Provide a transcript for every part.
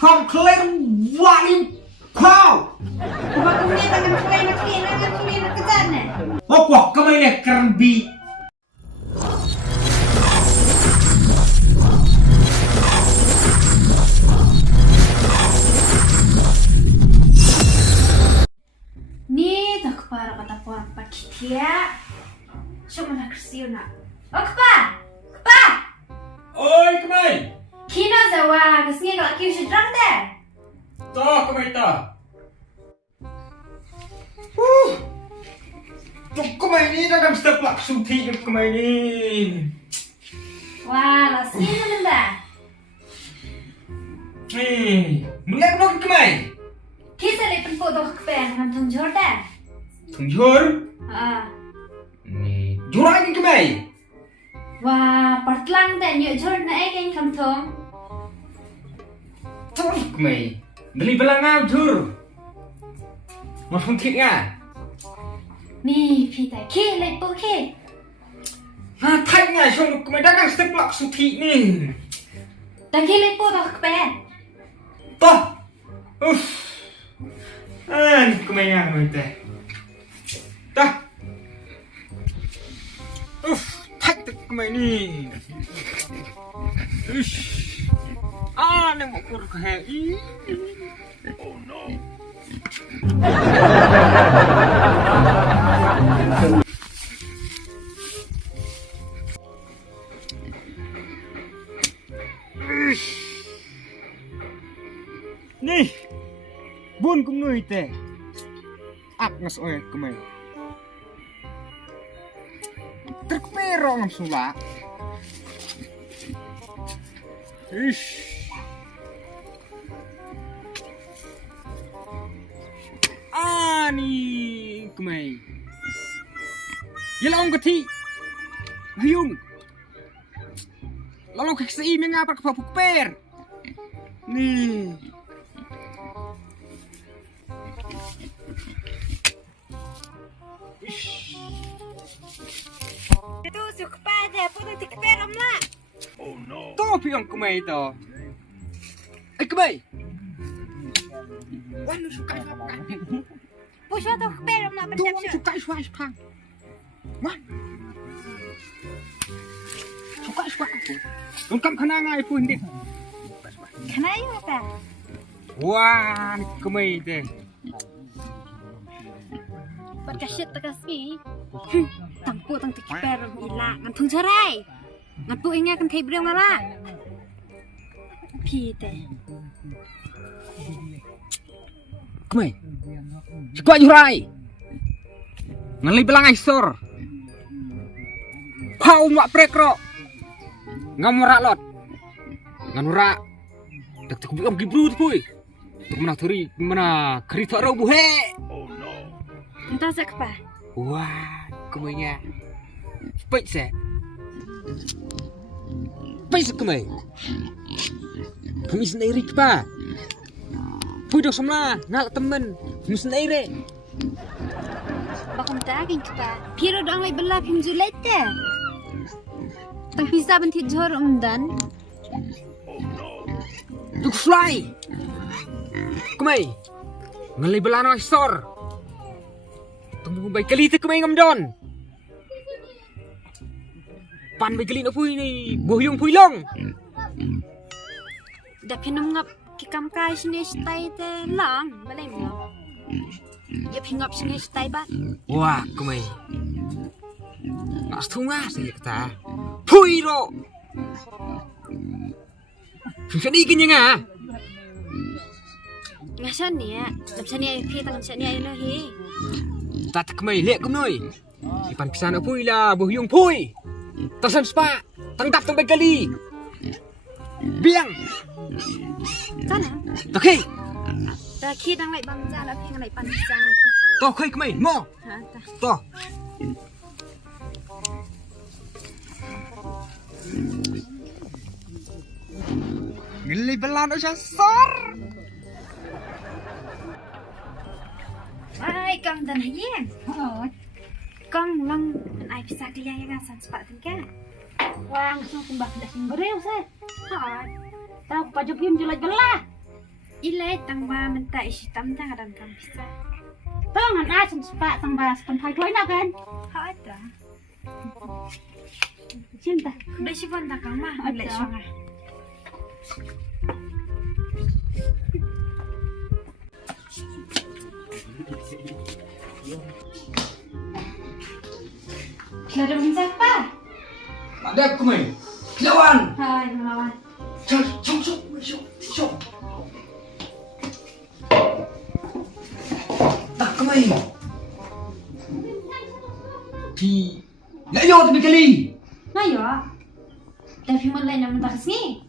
Không kalian wani kau. Kuba kumnya tangan kalian nak kejar nih. Oh kok kemana nih kerbi? Nih tak para kata orang pakai ya. Cuma nak kersiu nak. Oh kepa. Oi kemai. Kina zawa kesini kalau kiu sedang deh. Toh kemai toh. Tuh kemai ni dalam setiap laksum tiga kemai ni. Wah, lasnya mana dah? Melihat nak kemai? Kita lepas foto kepen kan tunjuk deh. Tunjur? Ah. Jurang ni kemai? Wah, pertlang deh nyok jor na kan kantong. Tuh kemai. Beli belang ngau jur. Masuk tiga. Nih, kita ke lepas ke. Nah, tanya sung kemai dalam setiap laksum tiga ni. Dah ke lepas foto kepen. Toh. Kemai yang kemai teh. Dah. Thách được cái mày nè. Này một con hè ý. Oh no. Nè. Buồn cũng người tệ. Áp ngas oi cái mày. Terkepero ngam sula. Ni kemai. Yalah orang keti. Hayung. Lalu khasi mengapa keper? Nih. Itu suka pada pun nanti keperam lah. Oh no. Tuh piang kemai tu. Kemai. Wah, lu suka apa? Pusat tu keperam lah Tuh suka apa? Wah. Suka apa? Lengkap khnang ai pun dia. Kenapa apa? Wah, kemai tu. Berkasyat terkasih. Tampu tang keperam ilah ngan tung cerai. Ngan pu ingat kan teh berang lah. Pite. Kemai. Sekuat jurai. Ngali belang aisor. Kau mak prekro. Ngamurak lot. Ngamurak. Tak tak biam gibru tu pui. Tak mana turi mana kerita rau buhe. Entah siapa. Wah, kemainya. Baik se. Baik kemai. Kami sendiri apa? Pui dok semua, nak temen. Kami sendiri. Bakam daging kita. Piro dong lagi belah pim julet deh. Tang pizza bentit jor dan. Duk fly. Kemai. Ngali belah no store. Tunggu baik kali tu kemai ngam don. Pan baik kali nak pui ni. Bohyung pui long. Dah pinam ngap kikam kai sini stay te lang, boleh mo. Ya pingap sini stay bat. Wah, kemai. Nak setengah saja kata. Pui lo. Susah ni kenyang ah. Ngasan ni ya, ngasan ni ay pi tangan ni ay lahi. Tak kemai lek kemai. Ipan pisan pui lah, bohyung pui. Tasan spa, tangtap tang baik kali. Biang. Kana? Okey. Dah kira nang lagi bangsa lah, ping lagi pansang. Toh koi kemai, mo. Ha, dah. Toh. Gili belan usah sor. Ay, kang dan hayen. Oh. Kang lang ay bisa kaya yang asan sepak tinggal. Wang so kumbak dah sing bereu se. Ha. Tahu pa jopim jelas-jelas. Ile tang ba minta isi tam tang adam kam bisa. Tong an a sum spa tang ba kan thai thoi na kan. Ha ada. Cinta. Udah sih pun tak mah. Udah sih. Ada siapa? Ada aku main. Lawan. Hai, lawan. Cok. Tak aku main. Thì lại vô thì bị cái ly. Nah ya. Tapi mulai nama tak sini.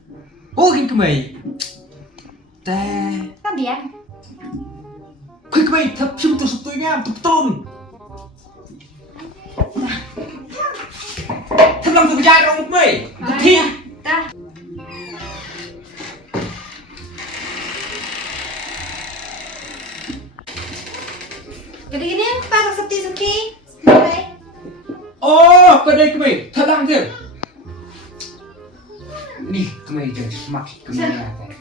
Ô cái mày. Ta. Kan dia. Cái mày thập chim tụt tôi nha, tụt tôm. Thập lòng tụt dài rồi mày. Tụt thiên. Ta. Jadi gini, pakai seperti Baik. Oh, cái đây cái mày, thật lắm thế. Đi, cái mày chờ mặc cái mày là thế.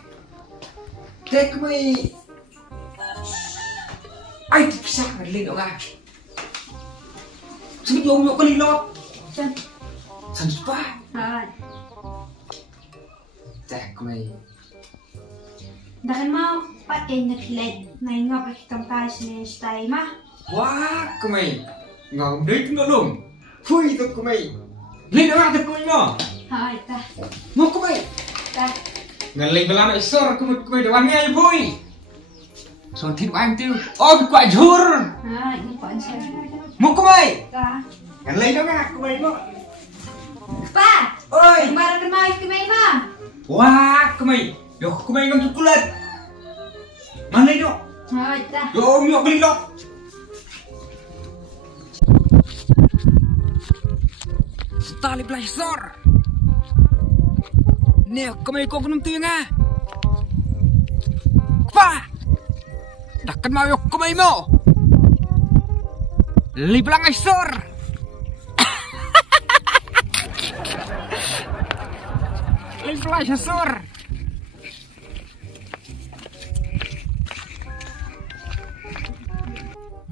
Thế cái mày ai thì sao mà lên đó ra? Sao bây giờ có đi lo? Chân. Sẵn spa. Hai. Thế cái mày Dah mau pakai neklet. Nai ngap pakai tongkai sini stay mah. quá cái mày ngồi đấy nó lùm. Phui tôi cái mày lên đó ra thật coi nó. Hai, ta. Một cái mày Ta. ngần lên vào làm lại sơ cái mày đồ ăn nghe vui. Rồi thịt của anh tiêu. Ôi cái quả dưa. Hai, ini kok saya. Một cái mày Ta. ngần lên đó ra cái mày nó. Pa. Ôi Kemarin kemai kemai mah. wah cái mày được cái mày ngon chocolate. Mang lên đó. Hai, ta. Yo ôm nhọ cái ly đó. Tali belajar. Nè, kami kau kena tu nga. Apa? Takkan mau yok kami mau. Li belang asor. Li belang asor.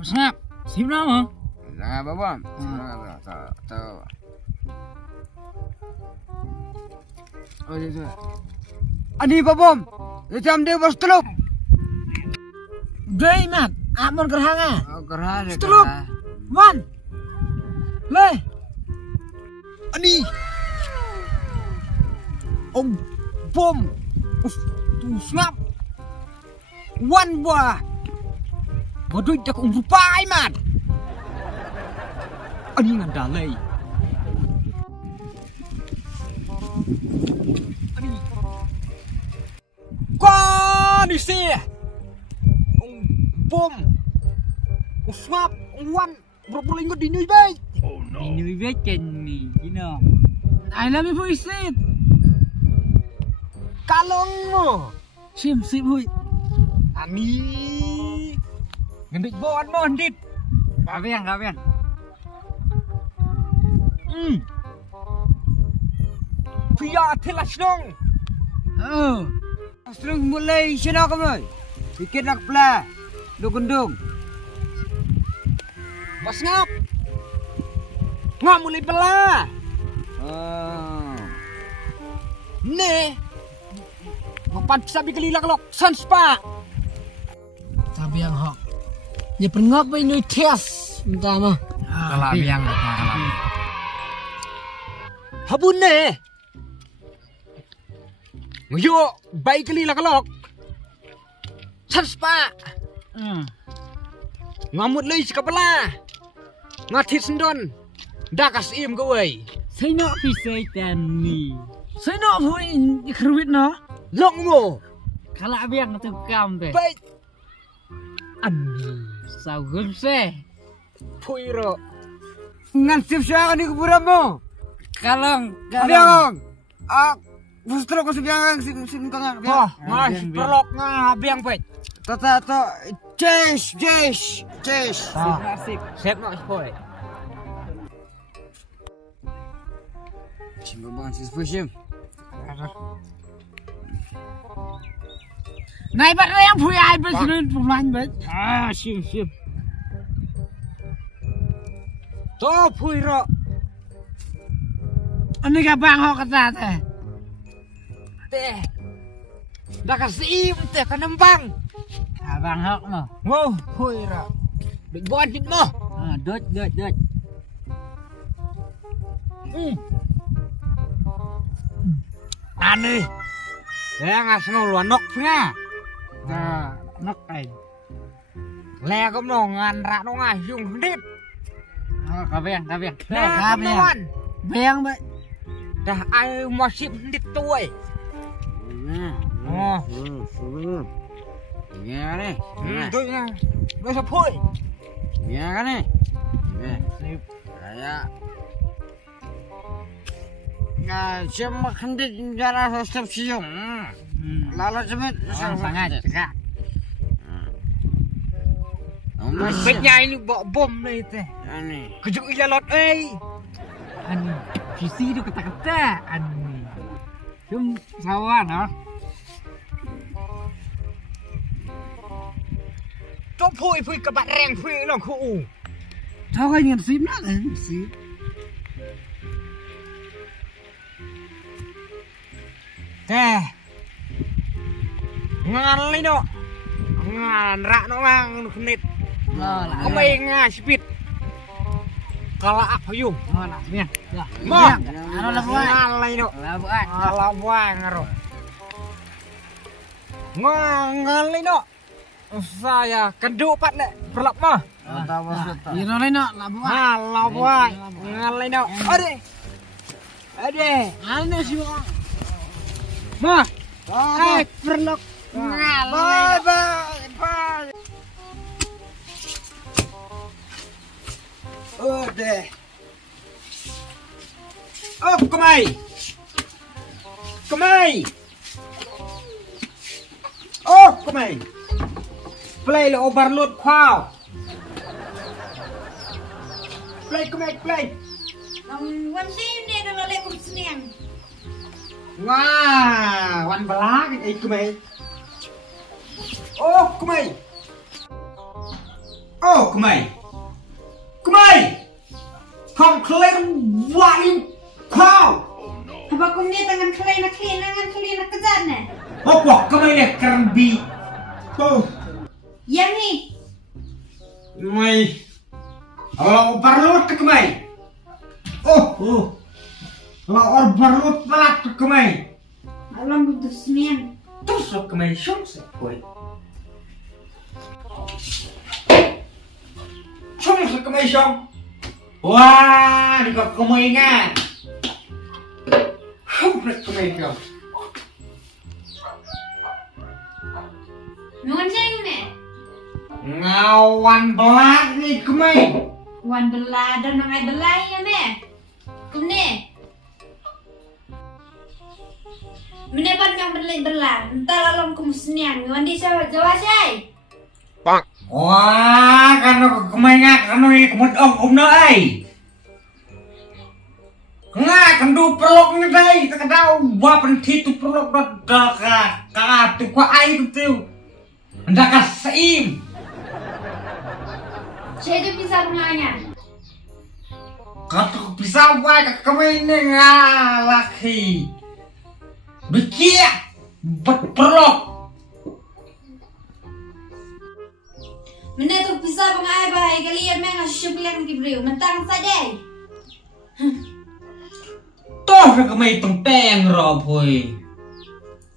Snap, sim nama. Jangan apa-apa. Tahu. Oh, itu. Ani babom. Jam dia bos teluk. Gay mat, amor gerhanga. Oh, gerah. Teluk. Wan. Le. Ani. Ông bom. Tu snap. Wan buah. Bodoh dah kau rupai mat. Ani nganda lei. Ani. Qua đi xe. Ông bom. Ông snap. Ông wan. Boleh ingat di news bay. Ini weekend ni, gino. I love you for it. Kalong mo. Sim sim hui. Ani. Ngendik bon mo ndit. Kavian. Pia telas dong. Oh. Terus mulai sini kamu. Sikit nak pula. Dukundung. Bos ngap. Ngap mulai pula. Nih. Ngapan sabi kelila kelok sanspa. Tapi yang hok. Dia pengap ini tes. Entah mah. Kalabiang kata. Habun nih. Ngayo baik kelila kelok. Sanspa. Ngamut lei sekapala. Ngatit sendon. Dakas im gawai. Saya nak pisai tani. Saya nak hui keruit no. Long mo. Kalau abiang tu kam deh. Baik. Saugum se. Puiro. Ngan sip siya ni kubura mo. Kalong. Abiang. Gusto ko sabihan sim ka nga. Oh, mas perlok nga abiang pet. Tata to Jesh. Nasib. Sep nak spoy. Cimba bang sis pushim. Này bạn ơi em phui ai bây giờ vùng lạnh vậy. À sim. To phui ro. Anh ấy gặp bang họ kata thế. Teh. Dah kasih teh kan nembang. À bang họ mà. Wow, phui ro. Định buat chít mo. À đớt. Ăn đi. Để ngas ngầu luan nóc nha. À nó cày. Le có nong ngan ra nó ngay dùng đít. Cà veng. Cà veng. Veng vậy. Dah ai mau ship đít tuổi. Nghe đây. Tôi nha. Nó sẽ phui. Nghe cái này. Đấy ạ. Xem mà khăn định ra là sắp siêu. Là cho biết sang ngay được cả. Biết nhai như bọ bom này teh. Cứ chụp ra lọt ấy. Anh khasi itu kata-kata anh. Cuma sawan hả? Cho phui các bạn rèn phui lòng khu. Sao cái nhìn xím đó xím. Teh. Ngan lấy nó. Ngan ra nó ngang nít. Không ai ngang speed. Kalau apa yung? Mana ni? Mo. Ano la buat? Ngan lấy nó. La buat ngaro. Ngan lấy nó. Saya kedua pat le. Perlap mah. Ini lain nak la buat. La buat. Ngan lấy nó. Ade. Ano sih orang? Ma. Perlap. Ngan. Bye. Ode. Come aí. Come aí. Play là overload khoao. Play. Wan sih ni dah lelak kum senang. Wow, wan bala cái come aí. Come aí. Come aí. Không clean wine khoao. Apa kum ni tangan clean nak kejar ni. Wah, come aí keren bi. Yang ni. Mày overload ke mày. Lo overload pelat ke mày. Alam butuh senang. Terus ke mày xong sẽ quay. Xong sẽ ke mày xong. Wah, đi gặp ke mày nha. Không được ke mày kìa. Nuan sih ni. Ngawan belak nih ke mày. Wan belah dan nangai belah ya me. Kum ni. Menepat yang belah. Entar alam kum senang. Wan di Jawa say. Wah, kan ke mày ngak kan ni kemud ông nơi. Ngak kan du pelok ni đây, tak tahu buat penthi tu pelok dah ka tu kwa ai tu. Ndak kasim. Saya tu bisa rumahnya. Kau bisa buat kami ni ngalaki. Bikia berperlok. Mana tu bisa pengai bahai kalian mengas syukulan kibriu mentang saja. Toh kami tenteng roboi.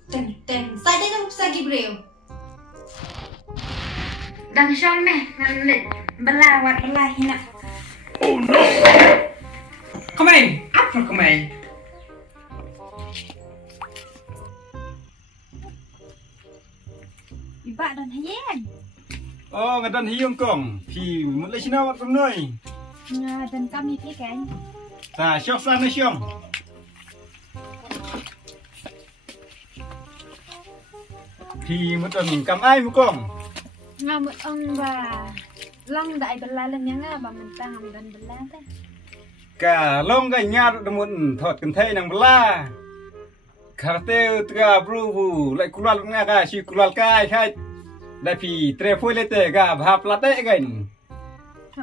Teng saja tu bisa kibriu. Dang syong meh ngalit belawat belah hina. Oh no. Kami apa kami? Iba dan hayen. Ngadan hiung kong. Thì một lấy xin nào trong nơi. Dan kami pikan. Ta syok sana syong. Thì một tuần cầm ai một kong. Ngamut ông bà long đại belah lên yang bà mentang am dan belah teh. Cả lông cái nhà được một thọt cần thay nàng bla. Karte tega bru lai kulal nga ka si kulal kai khai. Dai pi tre foi le te ga bha plate gain.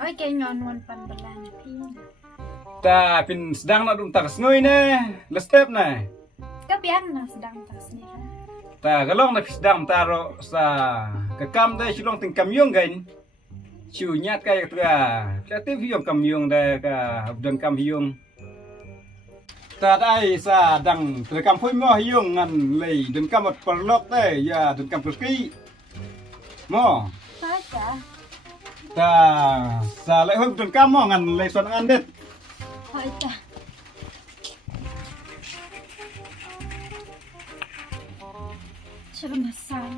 Oi ke ngon wan pan belan pi. Ta pin sedang nak dum tak snoi ne. Le step ne. Ka pian na sedang tas ni kan. Ta galong na sedang taro sa ke kam dai silong ting kam yung gain. Chiu nyat kai tega. Plate hiong kam yung da ka don kam hiong. Ta dai sa dang terekam phoi mo hiung ngan lei den kam at perlok te ya den kam perki mo Hai ka. ta sa lei hoi den kam mo ngan lei son ngan det Hai ka. Coba masak.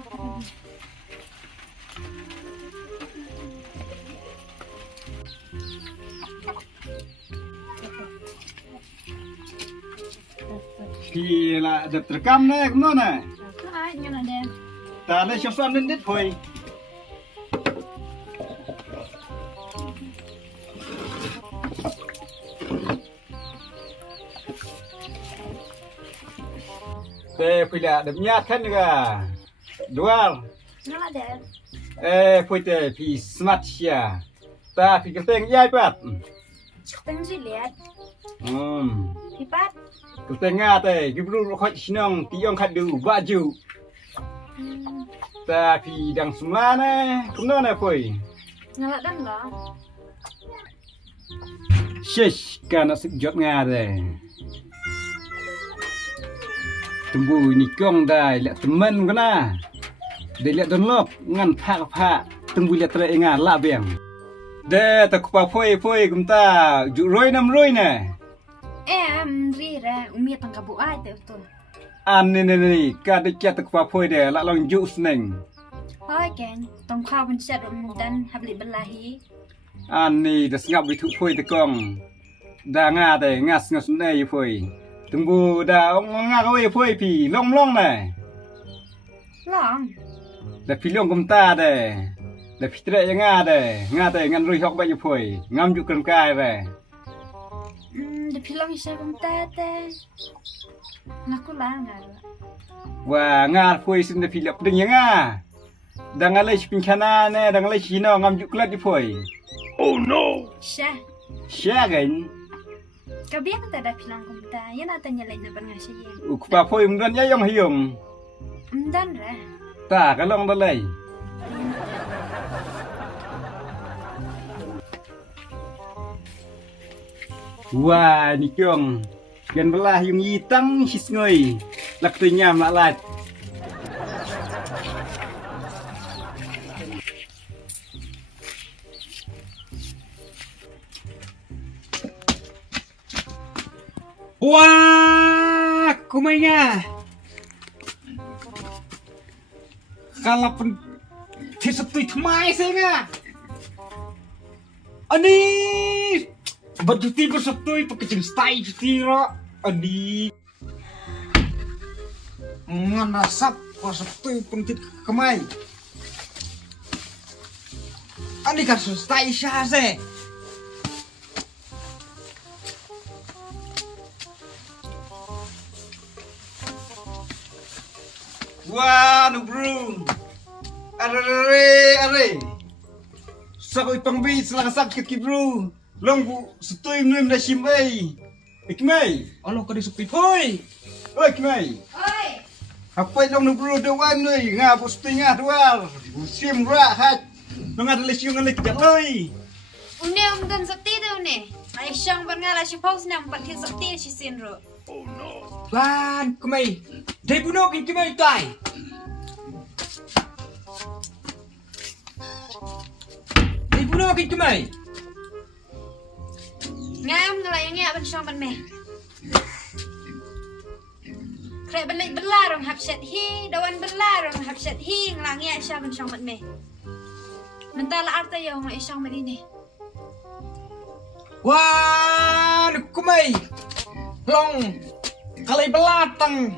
thì là được terekam ne kum no ne Hai ngan ada. ta lei chop son den det phoi te phoi da dem nyat kan ga dual Ngan ada. phoi te pi smart sia ta pi keteng yai pat Teng si lihat. Hipat. Ketengah te gibru khot sinong tiong khadu baju ta pi dang sumla ne kumno ne phoi Ngan dan lo. shish kana sik jot nga de tumbu ni kong dai la temen kana de la don lok ngan pha tumbu la tre nga la beng de ta kupa phoi kum ta ju roi nam roi ne Ri ra umi tang kabu ai te tu. an ni ka de chat ta kupa phoi de la long ju sneng Hai ken, tong kha ban chat dan habli belahi. an ni da ngap bi thu phoi te kong da nga de ngas ngas ne yu phoi tumbu da ong nga ka we phoi pi long ne Long. da pi long kum ta de da pi tre nga de ngan rui hok ba yu phoi ngam ju kan kai re De pilong siya kong tete. Naku lang nga. wa nga phoi sin da pi lap ding nga da nga le pin khana ne da nga le chino ngam ju klat yu phoi Siya. sha gain Kabiyak ta da pilong kong ta. Yan ata niya lain na ban nga siya yan. u kupa phoi um don ya yong hiong Dan ra. ta ka long da lei Wah, ni kyong. Gan belah yung yitang his ngoy. Lak tu nyam lak lat. Wah, kumainya. Kalau pun tisaptui thmai se nga. Ani berjuti bersaptui pakecing stai juti ro. Ani ngana sap bersaptui pentit kemai. Ani kan stai shah se. Wah, nu bro. Are. Sakoy pangbi selang sakit ki bro. Long bu setui mnem da simai. Ikmai. Allah ka disupi hoi. Oi ikmai. Oi. Apa long nu bro de wan noi nga bu setui nga dual. Bu sim ra hat. Nong ada lesiung ngalek jak loi. Une dan sakti tu une. Ai syang ban ngala si pause nam pat thi sakti si sinro. Lan, kumay. Day puno kin kumay tay. Day puno kin kumay. Ngam ngala yang ya ban syang ban me. Kre ban lek belarong hap set hi, dawan belarong hap set hi nglang ya syang ban syang ban me. Mentala arta yo ngai syang ban ini. Wan, kumay. Long kalay belatang.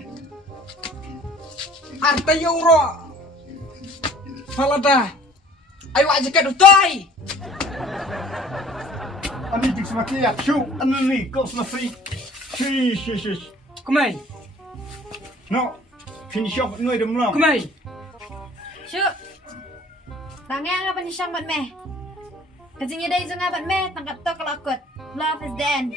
Arta euro. Falada. Ayo aja ke dutai. Ani dik semaki ya. Chu, ani ni kau semasi. Shi. Kumay. No, finish off nuôi đâm lòng. Kemai. Syuk. Tangan nga pa ni siyang mat me. Kasi nga day nga mat me, tangkap to kalakot. Love is the end.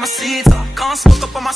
Mamacita, come smoke up on my